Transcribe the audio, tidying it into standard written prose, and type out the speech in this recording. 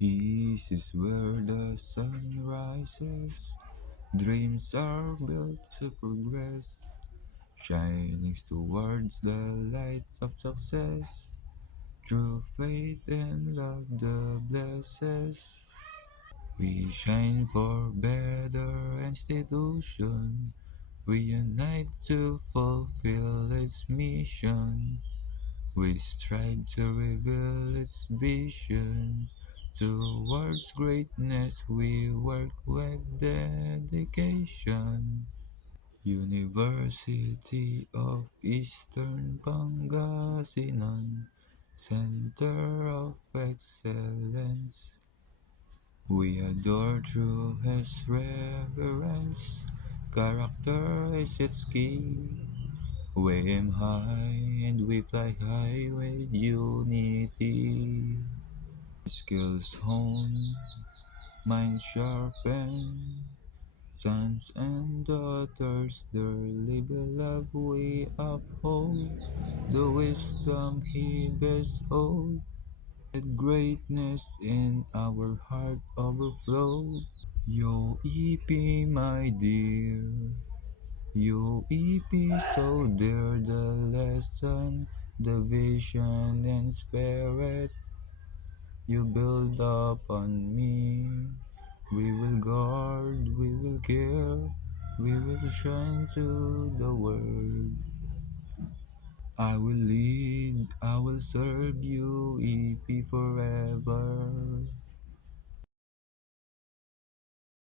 East is where the sun rises, dreams are built to progress, shining towards the light of success, through faith and love that blesses. We shine for better institution, we unite to fulfill its mission. We strive to reveal its vision. Towards greatness we work with dedication. University of Eastern Pangasinan, Center of Excellence. We adore through his reverence. Character is its key. We aim high and we fly high with unity. Skills honed, minds sharpened, sons and daughters dearly beloved we uphold. The wisdom he bestowed, let greatness in our heart overflow. Yo EP my dear, Yo EP so dear, the lesson, the vision and spirit you build upon me. We will guard, we will care, we will shine to the world. I will lead, I will serve you, EP forever.